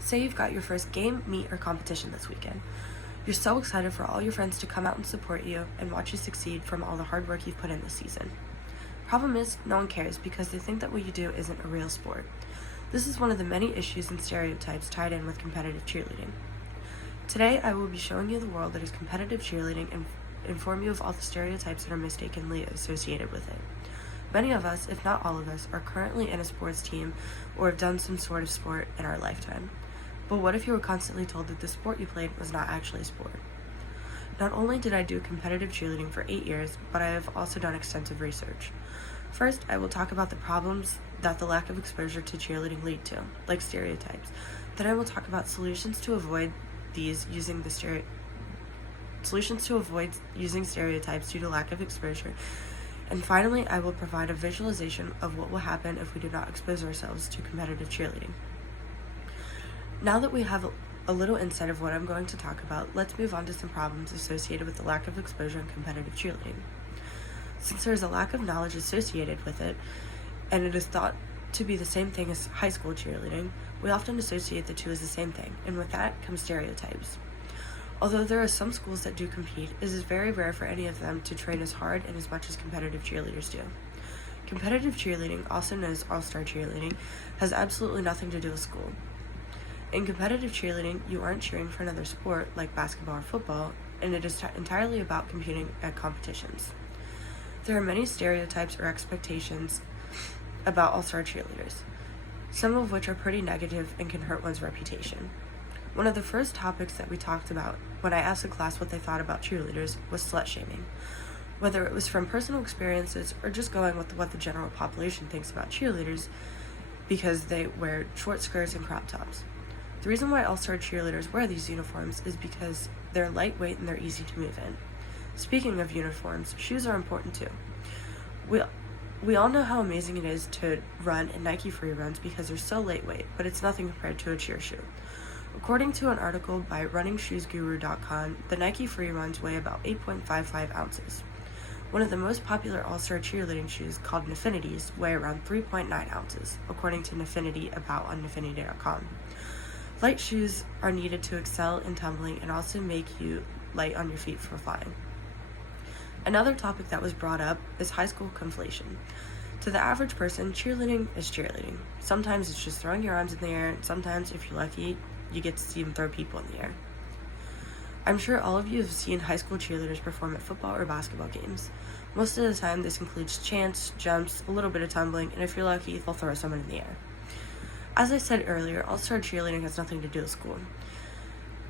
Say you've got your first game, meet, or competition this weekend. You're so excited for all your friends to come out and support you and watch you succeed from all the hard work you've put in this season. Problem is, no one cares because they think that what you do isn't a real sport. This is one of the many issues and stereotypes tied in with competitive cheerleading. Today, I will be showing you the world that is competitive cheerleading and inform you of all the stereotypes that are mistakenly associated with it. Many of us, if not all of us, are currently in a sports team or have done some sort of sport in our lifetime. But what if you were constantly told that the sport you played was not actually a sport? Not only did I do competitive cheerleading for 8 years, but I have also done extensive research. First, I will talk about the problems that the lack of exposure to cheerleading lead to, like stereotypes. Then I will talk about solutions to avoid using stereotypes due to lack of exposure. And finally, I will provide a visualization of what will happen if we do not expose ourselves to competitive cheerleading. Now that we have a little insight of what I'm going to talk about, let's move on to some problems associated with the lack of exposure in competitive cheerleading. Since there is a lack of knowledge associated with it, and it is thought to be the same thing as high school cheerleading, we often associate the two as the same thing, and with that comes stereotypes. Although there are some schools that do compete, it is very rare for any of them to train as hard and as much as competitive cheerleaders do. Competitive cheerleading, also known as all-star cheerleading, has absolutely nothing to do with school. In competitive cheerleading, you aren't cheering for another sport like basketball or football, and it is entirely about competing at competitions. There are many stereotypes or expectations about all-star cheerleaders, some of which are pretty negative and can hurt one's reputation. One of the first topics that we talked about when I asked the class what they thought about cheerleaders was slut-shaming. Whether it was from personal experiences or just going with what the general population thinks about cheerleaders because they wear short skirts and crop tops. The reason why all-star cheerleaders wear these uniforms is because they're lightweight and they're easy to move in. Speaking of uniforms, shoes are important too. We all know how amazing it is to run in Nike free runs because they're so lightweight, but it's nothing compared to a cheer shoe. According to an article by runningshoesguru.com, the Nike free runs weigh about 8.55 ounces. One of the most popular all-star cheerleading shoes, called Nfinities, weigh around 3.9 ounces, according to Nfinity on Nfinity.com. Light shoes are needed to excel in tumbling and also make you light on your feet for flying. Another topic that was brought up is high school conflation. To the average person, cheerleading is cheerleading. Sometimes it's just throwing your arms in the air, and sometimes, if you're lucky, you get to see them throw people in the air. I'm sure all of you have seen high school cheerleaders perform at football or basketball games. Most of the time, this includes chants, jumps, a little bit of tumbling, and if you're lucky, they'll throw someone in the air. As I said earlier, all-star cheerleading has nothing to do with school.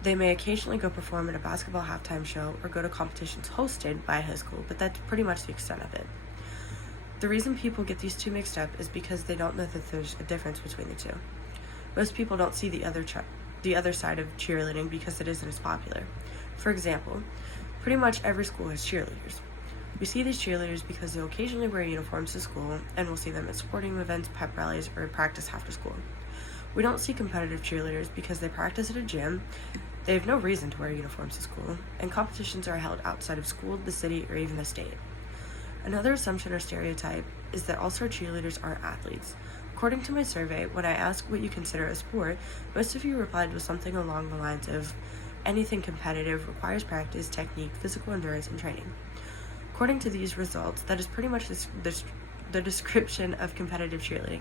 They may occasionally go perform at a basketball halftime show or go to competitions hosted by a high school, but that's pretty much the extent of it. The reason people get these two mixed up is because they don't know that there's a difference between the two. Most people don't see the other side of cheerleading because it isn't as popular. For example, pretty much every school has cheerleaders. We see these cheerleaders because they'll occasionally wear uniforms to school, and we'll see them at sporting events, pep rallies, or practice after school. We don't see competitive cheerleaders because they practice at a gym, they have no reason to wear uniforms to school, and competitions are held outside of school, the city, or even the state. Another assumption or stereotype is that all-star cheerleaders aren't athletes. According to my survey, when I asked what you consider a sport, most of you replied with something along the lines of, anything competitive requires practice, technique, physical endurance, and training. According to these results, that is pretty much the description of competitive cheerleading.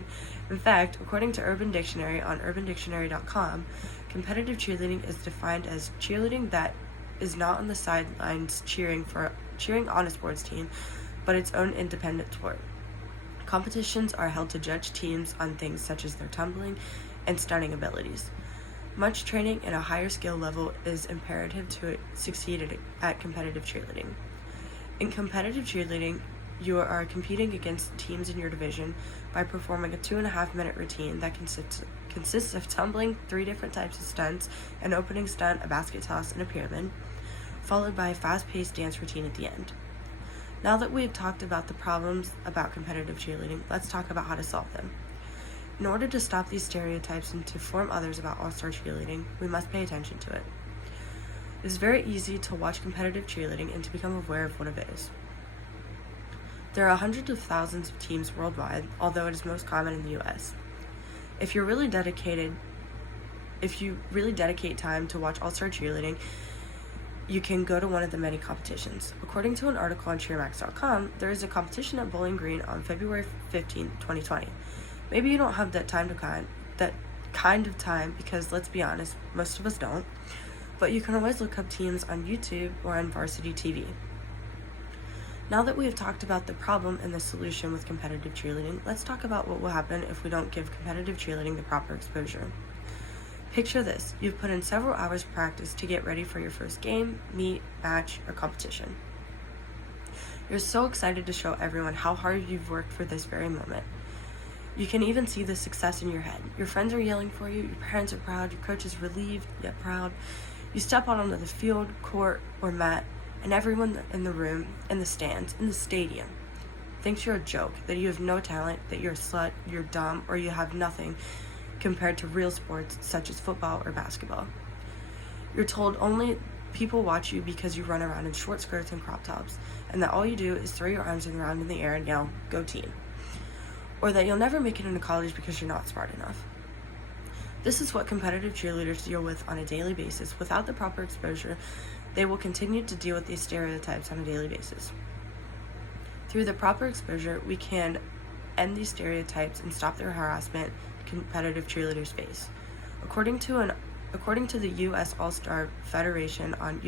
In fact, according to Urban Dictionary on urbandictionary.com, competitive cheerleading is defined as cheerleading that is not on the sidelines cheering on a sports team, but its own independent sport. Competitions are held to judge teams on things such as their tumbling and stunning abilities. Much training and a higher skill level is imperative to succeed at competitive cheerleading. In competitive cheerleading, you are competing against teams in your division by performing a 2.5-minute routine that consists of tumbling 3 different types of stunts, an opening stunt, a basket toss, and a pyramid, followed by a fast-paced dance routine at the end. Now that we've talked about the problems about competitive cheerleading, let's talk about how to solve them. In order to stop these stereotypes and to inform others about all-star cheerleading, we must pay attention to it. It is very easy to watch competitive cheerleading and to become aware of what it is. There are hundreds of thousands of teams worldwide, although it is most common in the US. If you're really dedicated if you really dedicate time to watch all-star cheerleading, you can go to one of the many competitions. According to an article on cheermax.com, there is a competition at Bowling Green on February 15, 2020. Maybe you don't have that kind of time, because let's be honest, most of us don't, but you can always look up teams on YouTube or on Varsity TV. Now that we have talked about the problem and the solution with competitive cheerleading, let's talk about what will happen if we don't give competitive cheerleading the proper exposure. Picture this: you've put in several hours of practice to get ready for your first game, meet, match, or competition. You're so excited to show everyone how hard you've worked for this very moment. You can even see the success in your head. Your friends are yelling for you, your parents are proud, your coach is relieved yet proud. You step out onto the field, court, or mat, and everyone in the room, in the stands, in the stadium, thinks you're a joke, that you have no talent, that you're a slut, you're dumb, or you have nothing compared to real sports such as football or basketball. You're told only people watch you because you run around in short skirts and crop tops, and that all you do is throw your arms around in the air and yell, "Go team." Or that you'll never make it into college because you're not smart enough. This is what competitive cheerleaders deal with on a daily basis. Without the proper exposure, they will continue to deal with these stereotypes on a daily basis. Through the proper exposure, we can end these stereotypes and stop the harassment competitive cheerleaders face. According to the U.S. All-Star Federation on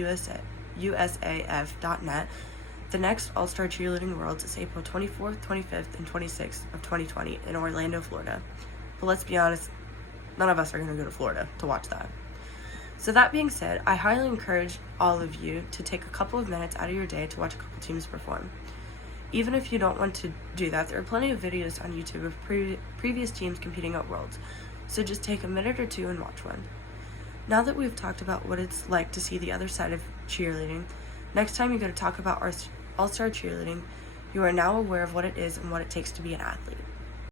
USAF.net, the next All-Star Cheerleading Worlds is April 24th, 25th, and 26th of 2020 in Orlando, Florida. But let's be honest, none of us are going to go to Florida to watch that. So that being said, I highly encourage all of you to take a couple of minutes out of your day to watch a couple teams perform. Even if you don't want to do that, there are plenty of videos on YouTube of previous teams competing at Worlds. So just take a minute or two and watch one. Now that we've talked about what it's like to see the other side of cheerleading, next time you go to talk about our all-star cheerleading, you are now aware of what it is and what it takes to be an athlete.